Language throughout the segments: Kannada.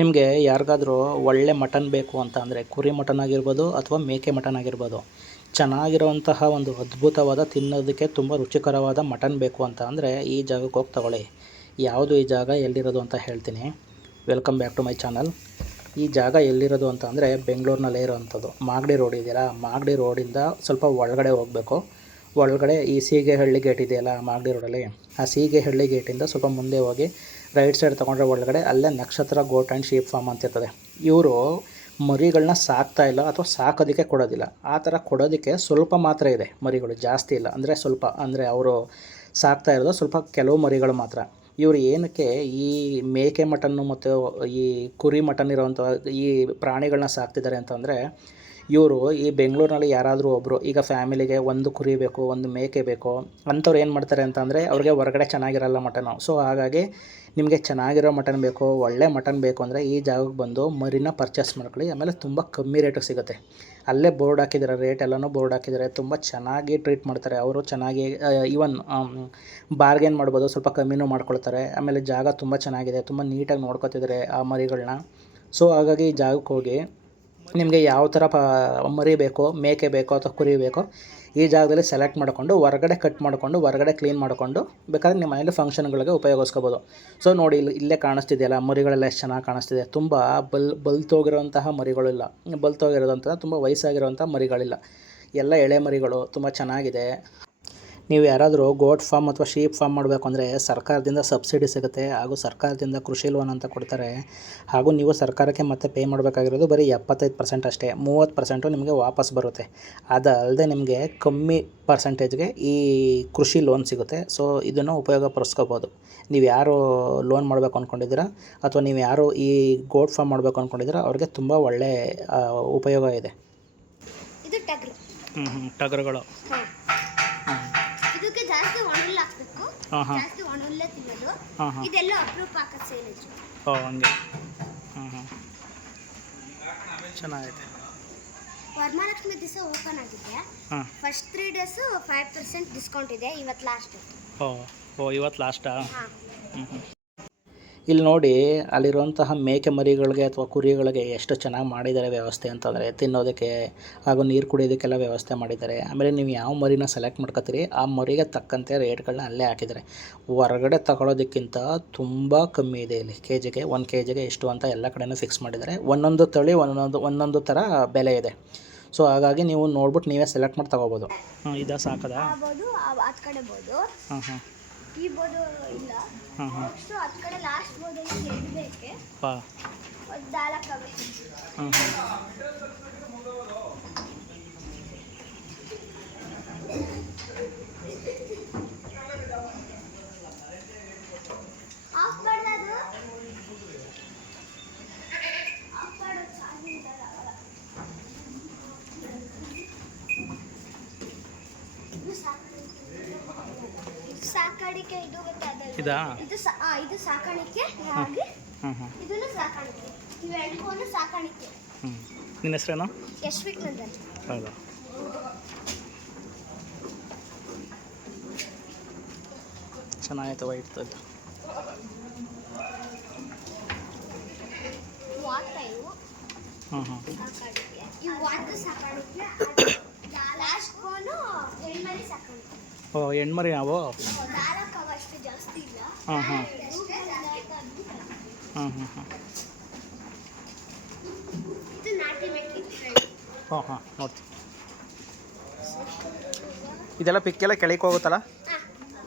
ನಿಮಗೆ ಯಾರಿಗಾದರೂ ಒಳ್ಳೆ ಮಟನ್ ಬೇಕು ಅಂತ ಅಂದರೆ ಕುರಿ ಮಟನ್ ಆಗಿರ್ಬೋದು ಅಥವಾ ಮೇಕೆ ಮಟನ್ ಆಗಿರ್ಬೋದು, ಚೆನ್ನಾಗಿರುವಂತಹ ಒಂದು ಅದ್ಭುತವಾದ ತಿನ್ನೋದಕ್ಕೆ ತುಂಬ ರುಚಿಕರವಾದ ಮಟನ್ ಬೇಕು ಅಂತ ಅಂದರೆ ಈ ಜಾಗಕ್ಕೆ ಹೋಗಿ ತಗೊಳ್ಳಿ. ಯಾವುದು ಈ ಜಾಗ ಎಲ್ಲಿರೋದು ಅಂತ ಹೇಳ್ತೀನಿ. Welcome back to my channel. ಈ ಜಾಗ ಎಲ್ಲಿರೋದು ಅಂತ ಅಂದರೆ ಬೆಂಗಳೂರಿನಲ್ಲೇ ಇರೋವಂಥದ್ದು. ಮಾಗಡಿ ರೋಡ್ ಇದೆಯಲ್ಲ, ಮಾಗಡಿ ರೋಡಿಂದ ಸ್ವಲ್ಪ ಒಳಗಡೆ ಹೋಗಬೇಕು. ಒಳಗಡೆ ಈ ಸೀಗೆಹಳ್ಳಿ ಗೇಟ್ ಇದೆಯಲ್ಲ ಮಾಗಡಿ ರೋಡಲ್ಲಿ, ಆ ಸೀಗೆಹಳ್ಳಿ ಗೇಟಿಂದ ಸ್ವಲ್ಪ ಮುಂದೆ ಹೋಗಿ ರೈಟ್ ಸೈಡ್ ತೊಗೊಂಡ್ರೆ ಒಳಗಡೆ ಅಲ್ಲೇ ನಕ್ಷತ್ರ ಗೋಟ್ ಆ್ಯಂಡ್ ಶೀಪ್ ಫಾರ್ಮ್ ಅಂತ ಇರ್ತದೆ. ಇವರು ಮರಿಗಳನ್ನ ಸಾಕ್ತಾ ಇಲ್ಲ ಅಥವಾ ಸಾಕೋದಕ್ಕೆ ಕೊಡೋದಿಲ್ಲ. ಆ ಥರ ಕೊಡೋದಕ್ಕೆ ಸ್ವಲ್ಪ ಮಾತ್ರ ಇದೆ ಮರಿಗಳು, ಜಾಸ್ತಿ ಇಲ್ಲ. ಅಂದರೆ ಸ್ವಲ್ಪ ಅಂದರೆ ಅವರು ಸಾಕ್ತಾ ಇರೋದು ಸ್ವಲ್ಪ ಕೆಲವು ಮರಿಗಳು ಮಾತ್ರ. ಇವರು ಏನಕ್ಕೆ ಈ ಮೇಕೆ ಮಟನ್ನು ಮತ್ತು ಈ ಕುರಿ ಮಟನ್ ಇರೋವಂಥ ಈ ಪ್ರಾಣಿಗಳನ್ನ ಸಾಕ್ತಿದ್ದಾರೆ ಅಂತಂದರೆ, ಇವರು ಈ ಬೆಂಗಳೂರಿನಲ್ಲಿ ಯಾರಾದರೂ ಒಬ್ಬರು ಈಗ ಫ್ಯಾಮಿಲಿಗೆ ಒಂದು ಕುರಿ ಬೇಕು, ಒಂದು ಮೇಕೆ ಬೇಕು ಅಂಥವ್ರು ಏನು ಮಾಡ್ತಾರೆ ಅಂತಂದರೆ, ಅವ್ರಿಗೆ ಹೊರಗಡೆ ಚೆನ್ನಾಗಿರಲ್ಲ ಮಟನು. ಸೊ ಹಾಗಾಗಿ ನಿಮಗೆ ಚೆನ್ನಾಗಿರೋ ಮಟನ್ ಬೇಕು, ಒಳ್ಳೆ ಮಟನ್ ಬೇಕು ಅಂದರೆ ಈ ಜಾಗಕ್ಕೆ ಬಂದು ಮರಿನ ಪರ್ಚೇಸ್ ಮಾಡ್ಕೊಳ್ಳಿ. ಆಮೇಲೆ ತುಂಬ ಕಮ್ಮಿ ರೇಟಿಗೆ ಸಿಗುತ್ತೆ. ಅಲ್ಲೇ ಬೋರ್ಡ್ ಹಾಕಿದ್ದಾರೆ, ರೇಟ್ ಎಲ್ಲನೂ ಬೋರ್ಡ್ ಹಾಕಿದ್ದಾರೆ. ತುಂಬ ಚೆನ್ನಾಗಿ ಟ್ರೀಟ್ ಮಾಡ್ತಾರೆ ಅವರು. ಚೆನ್ನಾಗಿ ಈವನ್ ಬಾರ್ಗೇನ್ ಮಾಡ್ಬೋದು, ಸ್ವಲ್ಪ ಕಮ್ಮಿನೂ ಮಾಡ್ಕೊಳ್ತಾರೆ. ಆಮೇಲೆ ಜಾಗ ತುಂಬ ಚೆನ್ನಾಗಿದೆ, ತುಂಬ ನೀಟಾಗಿ ನೋಡ್ಕೊತಿದ್ದಾರೆ ಆ ಮರಿಗಳನ್ನ. ಸೊ ಹಾಗಾಗಿ ಈ ಜಾಗಕ್ಕೆ ಹೋಗಿ ನಿಮಗೆ ಯಾವ ಥರ ಮರಿ ಬೇಕೋ, ಮೇಕೆ ಬೇಕೋ ಅಥವಾ ಕುರಿ ಬೇಕೋ ಈ ಜಾಗದಲ್ಲಿ ಸೆಲೆಕ್ಟ್ ಮಾಡಿಕೊಂಡು ಹೊರಗಡೆ ಕಟ್ ಮಾಡಿಕೊಂಡು ಹೊರಗಡೆ ಕ್ಲೀನ್ ಮಾಡಿಕೊಂಡು ಬೇಕಾದ್ರೆ ನಿಮ್ಮ ಮನೇಲಿ ಫಂಕ್ಷನ್ಗಳಿಗೆ ಉಪಯೋಗಿಸ್ಕೋಬೋದು. ಸೊ ನೋಡಿ, ಇಲ್ಲೇ ಕಾಣಿಸ್ತಿದೆಯಲ್ಲ ಮರಿಗಳೆಲ್ಲ ಎಷ್ಟು ಚೆನ್ನಾಗಿ ಕಾಣಿಸ್ತಿದೆ. ತುಂಬ ಬಲ್ತೋಗಿರೋಂತಹ ಮರಿಗಳಿಲ್ಲ, ಬಲ್ತೋಗಿರೋದಂಥ ತುಂಬ ವಯಸ್ಸಾಗಿರೋಂಥ ಮರಿಗಳಿಲ್ಲ, ಎಲ್ಲ ಎಳೆ ಮರಿಗಳು. ತುಂಬ ಚೆನ್ನಾಗಿದೆ. ನೀವು ಯಾರಾದರೂ ಗೋಟ್ ಫಾರ್ಮ್ ಅಥವಾ ಶೀಪ್ ಫಾರ್ಮ್ ಮಾಡಬೇಕು ಅಂದರೆ ಸರ್ಕಾರದಿಂದ ಸಬ್ಸಿಡಿ ಸಿಗುತ್ತೆ, ಹಾಗೂ ಸರ್ಕಾರದಿಂದ ಕೃಷಿ ಲೋನ್ ಅಂತ ಕೊಡ್ತಾರೆ. ಹಾಗೂ ನೀವು ಸರ್ಕಾರಕ್ಕೆ ಮತ್ತೆ ಪೇ ಮಾಡಬೇಕಾಗಿರೋದು ಬರೀ 75% ಅಷ್ಟೇ. 30% ನಿಮಗೆ ವಾಪಸ್ ಬರುತ್ತೆ. ಅದಲ್ಲದೆ ನಿಮಗೆ ಕಮ್ಮಿ ಪರ್ಸೆಂಟೇಜ್ಗೆ ಈ ಕೃಷಿ ಲೋನ್ ಸಿಗುತ್ತೆ. ಸೊ ಇದನ್ನು ಉಪಯೋಗ ಪಡಿಸ್ಕೋಬೋದು. ನೀವು ಯಾರು ಲೋನ್ ಮಾಡಬೇಕು ಅಂದ್ಕೊಂಡಿದ್ದೀರಾ ಅಥವಾ ನೀವು ಯಾರು ಈ ಗೋಟ್ ಫಾರ್ಮ್ ಮಾಡಬೇಕು ಅಂದ್ಕೊಂಡಿದ್ದೀರಾ ಅವ್ರಿಗೆ ತುಂಬ ಒಳ್ಳೆ ಉಪಯೋಗ ಇದೆ. ಇದು ಟಗರು. ಟಗರುಗಳು ಇದಕ್ಕೆ ಜಾಸ್ತಿ ಒಣಹುಲ್ಲು ಹಾಕಬೇಕು, ಜಾಸ್ತಿ ಒಣಹುಲ್ಲೇ ತಿನ್ನೋದು. ಇದೆಲ್ಲ ಅಪ್ರೂಪ ಹಾಕೋದು ಸೇಲೇಜು. ಹಂಗೆ ಚೆನ್ನಾಗೈತೆ. ವರಮಹಾಲಕ್ಷ್ಮಿ ದಿವಸ ಓಪನ್ ಆಗಿದೆ. ಫಸ್ಟ್ 3 days 5% ಡಿಸ್ಕೌಂಟ್ ಇದೆ. ಇವತ್ತು ಲಾಸ್ಟ್. ಇವತ್ತು ಲಾಸ್ಟಾ? ಇಲ್ಲಿ ನೋಡಿ, ಅಲ್ಲಿರುವಂತಹ ಮೇಕೆ ಮರಿಗಳಿಗೆ ಅಥವಾ ಕುರಿಗಳಿಗೆ ಎಷ್ಟು ಚೆನ್ನಾಗಿ ಮಾಡಿದ್ದಾರೆ ವ್ಯವಸ್ಥೆ ಅಂತಂದರೆ, ತಿನ್ನೋದಕ್ಕೆ ಹಾಗೂ ನೀರು ಕುಡಿಯೋದಕ್ಕೆಲ್ಲ ವ್ಯವಸ್ಥೆ ಮಾಡಿದ್ದಾರೆ. ಆಮೇಲೆ ನೀವು ಯಾವ ಮರಿನ ಸೆಲೆಕ್ಟ್ ಮಾಡ್ಕೊತೀರಿ ಆ ಮರಿಗೆ ತಕ್ಕಂತೆ ರೇಟ್ಗಳನ್ನ ಅಲ್ಲೇ ಹಾಕಿದ್ದಾರೆ. ಹೊರಗಡೆ ತಗೊಳ್ಳೋದಕ್ಕಿಂತ ತುಂಬ ಕಮ್ಮಿ ಇದೆ ಇಲ್ಲಿ. ಒಂದು ಕೆ ಜಿಗೆ ಎಷ್ಟು ಅಂತ ಎಲ್ಲ ಕಡೆಯೂ ಫಿಕ್ಸ್ ಮಾಡಿದ್ದಾರೆ. ಒಂದೊಂದು ತಳಿ ಒಂದೊಂದು ಥರ ಬೆಲೆ ಇದೆ. ಸೊ ಹಾಗಾಗಿ ನೀವು ನೋಡ್ಬಿಟ್ಟು ನೀವೇ ಸೆಲೆಕ್ಟ್ ಮಾಡಿ ತಗೋಬೋದು. ಇದಾ ಸಾಕದಾ? ಈ ಬೋರ್ಡು ಇಲ್ಲ. ನೆಕ್ಸ್ಟು ಹತ್ತು ಕಡೆ ಲಾಸ್ಟ್ ಬೋರ್ಡಲ್ಲಿ ಎಡಬೇಕೆ ಒಂದು 4 ಅವೆ. ಸಾಕಾಣಿಕೆ ಇದು ಇದಾ? ಇದು ಸಾಕಾಣಿಕೆ ಹಾಗೆ ಇದನ್ನು ಸಾಕಾಣಿಕೆ. ಇವೆರಡಕ್ಕೂ ಸಾಕಾಣಿಕೆ. ನಿನ್ನ ಹೆಸರೇನು? ಯಶ್ವಿಕ್ ನಂದನ್. ಹೌದಾ? ಚೆನ್ನಾಗಿತ್ತು ವೈಟ್ ಅದು. ಸಾಕಾಣಿಕೆ ಇವು ವಾತು ಸಾಕಾಣಿಕೆ. ಲಾಸ್ಟ್ ಬೋನು ಹೆಣ್ಮರಿ ಸಾಕಾಣಿಕೆ. ಹೆಣ್ಮರಿ ನಾವು 4 ಅವ, ಅಷ್ಟು ಜಾಸ್ತಿ ಇಲ್ಲ. ಇದು ನಾಟಿ ಮೇಕೆ. ನೋಡ್ತೀನಿ. ಇದೆಲ್ಲ ಪಿಕ್ಕೆಲ್ಲ ಕೆಳಗೆ ಹೋಗುತ್ತಲ್ಲ?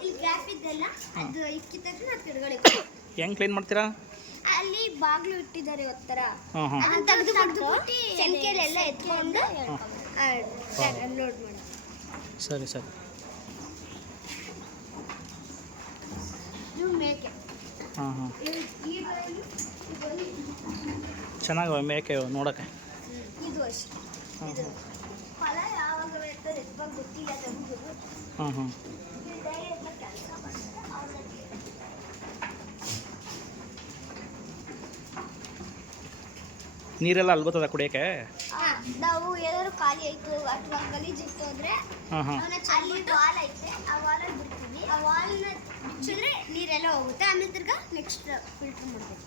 ಇಲ್ಲಿ ಗ್ಯಾಪ್ ಇದೆಲ್ಲ, ಅದು ಇಕ್ಕಿದ್ರೆ ಅದು ತಿರುಗಡೆ. ಹೆಂಗೆ ಕ್ಲೀನ್ ಮಾಡ್ತೀರಾ? ಅಲ್ಲಿ ಬಾಗಿಲು ಇಟ್ಟಿದ್ದಾರೆ ಒತ್ತರ, ಅದನ್ನ ತೆಗೆದುಬಿಟ್ಟು ಸಂಖ್ಯೆಲೆಲ್ಲ ಎತ್ಕೊಂಡು ಲೋಡ್ ಮಾಡಿ. ಸರಿ ಸರಿ. ಇದು ಮೇಕೆ. ಚೆನ್ನಾಗಿವೆ ಮೇಕೆ ನೋಡೋಕ್ಕೆ. ಇದು ಅಷ್ಟೇ. ಫಲ ಯಾವಾಗ ಬರ್ತದೆ ಎತ್ವಾಗ ಗೊತ್ತಿಲ್ಲ. ತೆಗೆದು ಕೆಲಸ ಮಾಡಿದ್ರೆ ಅವ್ರಿಗೆ ನೀರೆಲ್ಲ ಅಲ್ಲಿ ಬರ್ತದ ಕುಡಿಯೋಕ್ಕೆ? ನಾವು ಏನಾದ್ರು ಖಾಲಿ ಆಯಿತು ಅಥವಾ ಗಲೀಜಿತ್ತು ಅಂದರೆ ಅಲ್ಲಿ ವಾಲ್ ಐತೆ, ಆ ವಾಲಲ್ಲಿ ಬಿಡ್ತೀವಿ. ಆ ವಾಲ್ನ ಬಿಚ್ಚಿದ್ರೆ ನೀರೆಲ್ಲ ಹೋಗುತ್ತೆ. ಆಮೇಲೆ ತಿರ್ಗಾ ನೆಕ್ಸ್ಟ್ ಫಿಲ್ಟರ್ ಮಾಡಬೇಕು.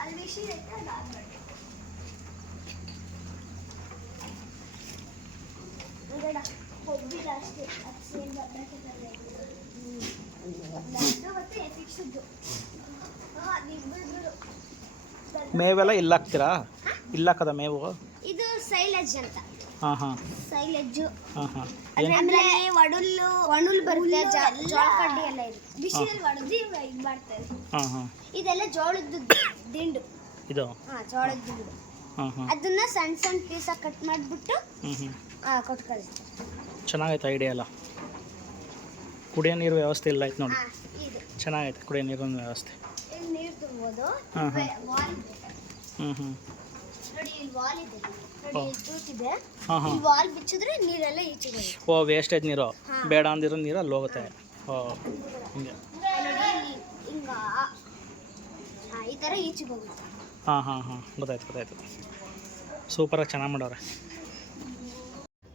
ಅಲ್ಲಿ ಮಿಷಿನ್ ಐತೆ ಅದು ಆನ್ ಮಾಡಿ ನೋಡೋಣ ಕೊಬ್ಬಿಲ್ಲ ಅಷ್ಟೇ ಅದು ಸೇಮ್ ಬದಲಾಯಿಸಿದ್ರೆ ಮತ್ತೆ ಫಿಕ್ಸ್ದು ಮೇವೆಲ್ಲ ಇಲ್ಲ ಹಾಕ್ತೀರಾ? ಇಲ್ಲ ಹಾಕದ ಮೇವು? ಇದು ಸೈಲೇಜ್ ಅಂತ. ಹಾಂ ಹಾಂ ಸೈಲೇಜ್. ಹಾಂ ಹಾಂ ಅಂದ್ರೆ ಒಣುಲ್ ಬರುತ್ತೆ, ಜೋಳ ಕಡ್ಡಿ ಎಲ್ಲ ಇರುತ್ತೆ. ಬಿಸಿಲಲ್ಲಿ ಒಣಗಿ ಇದು ಮಾಡ್ತಾರೆ. ಹಾಂ ಹಾಂ ಇದೆಲ್ಲ ಜೋಳದ ದಿಂಡು. ಇದು ಜೋಳದ ದಿಂಡು. ಹಾಂ ಹಾಂ ಅದನ್ನ ಸಣ್ಣ ಸಣ್ಣ ಪೀಸಾಗಿ ಕಟ್ ಮಾಡಿಬಿಟ್ಟು ಕೊಟ್ಟು ಕಳಿಸ್ತಾರೆ. ಚೆನ್ನಾಗೈತೆ ಐಡಿಯಾ ಎಲ್ಲ. ಕುಡಿಯೋ ನೀರು ವ್ಯವಸ್ಥೆ ಇಲ್ಲ ಆಯ್ತು ನೋಡಿ. ಇದು ಚೆನ್ನಾಗೈತೆ ಕುಡಿಯೋ ನೀರಿನ ವ್ಯವಸ್ಥೆ. ಇಲ್ಲಿ ನೀರು ತುಂಬೋದು. ಹಾಂ ವಾಲ್ ಇದೆ. ನೋಡಿ ಇಲ್ಲಿ ವಾಲ್ ಇದೆ. ನೋಡಿ ಇಲ್ಲಿ ತೂತ್ ಇದೆ. ಈ ವಾಲ್ ಬಿಚ್ಚಿದ್ರೆ ನೀರೆಲ್ಲ ಈಚೆಗೆ ಬರುತ್ತೆ. ಓ ವೇಸ್ಟೇಜ್ ನೀರು ಬೇಡ ಅಂದಿರೋ ನೀರು ಅಲ್ಲಿ ಹೋಗುತ್ತೆ. ಓ ಹಿಂಗೆ ಹಿಂಗ ಈ ಥರ ಈಚೆಗೆ ಹೋಗುತ್ತೆ. ಹಾಂ ಹಾಂ ಹಾಂ ಗೊತ್ತಾಯ್ತು. ಸೂಪರಾಗಿ ಚೆನ್ನಾಗಿ ಮಾಡೋರೆ.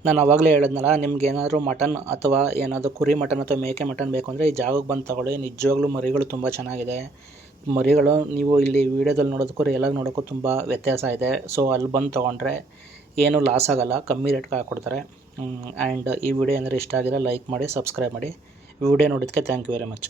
ನಾನು ಆವಾಗಲೇ ಹೇಳಿದ್ನಲ್ಲ, ನಿಮ್ಗೆ ಏನಾದರೂ ಮಟನ್ ಅಥವಾ ಏನಾದರೂ ಕುರಿ ಮಟನ್ ಅಥವಾ ಮೇಕೆ ಮಟನ್ ಬೇಕು ಅಂದರೆ ಈ ಜಾಗಕ್ಕೆ ಬಂದು ತಗೊಳ್ಳಿ. ನಿಜವಾಗ್ಲೂ ಮರಿಗಳು ತುಂಬ ಚೆನ್ನಾಗಿದೆ. ಮರಿಗಳು ನೀವು ಇಲ್ಲಿ ವೀಡಿಯೋದಲ್ಲಿ ನೋಡೋದಕ್ಕೂ ರಿಯಲಾಗಿ ನೋಡೋಕ್ಕೂ ತುಂಬ ವ್ಯತ್ಯಾಸ ಇದೆ. ಸೊ ಅಲ್ಲಿ ಬಂದು ತೊಗೊಂಡ್ರೆ ಏನೂ ಲಾಸ್ ಆಗೋಲ್ಲ, ಕಮ್ಮಿ ರೇಟ್ಗೆ ಹಾಕ್ಕೊಡ್ತಾರೆ. ಆ್ಯಂಡ್ ಈ ವಿಡಿಯೋ ಏನಾದರೂ ಇಷ್ಟ ಆಗಿದ್ರೆ ಲೈಕ್ ಮಾಡಿ, ಸಬ್ಸ್ಕ್ರೈಬ್ ಮಾಡಿ. ವಿಡಿಯೋ ನೋಡೋದಕ್ಕೆ ಥ್ಯಾಂಕ್ ಯು ವೆರಿ ಮಚ್.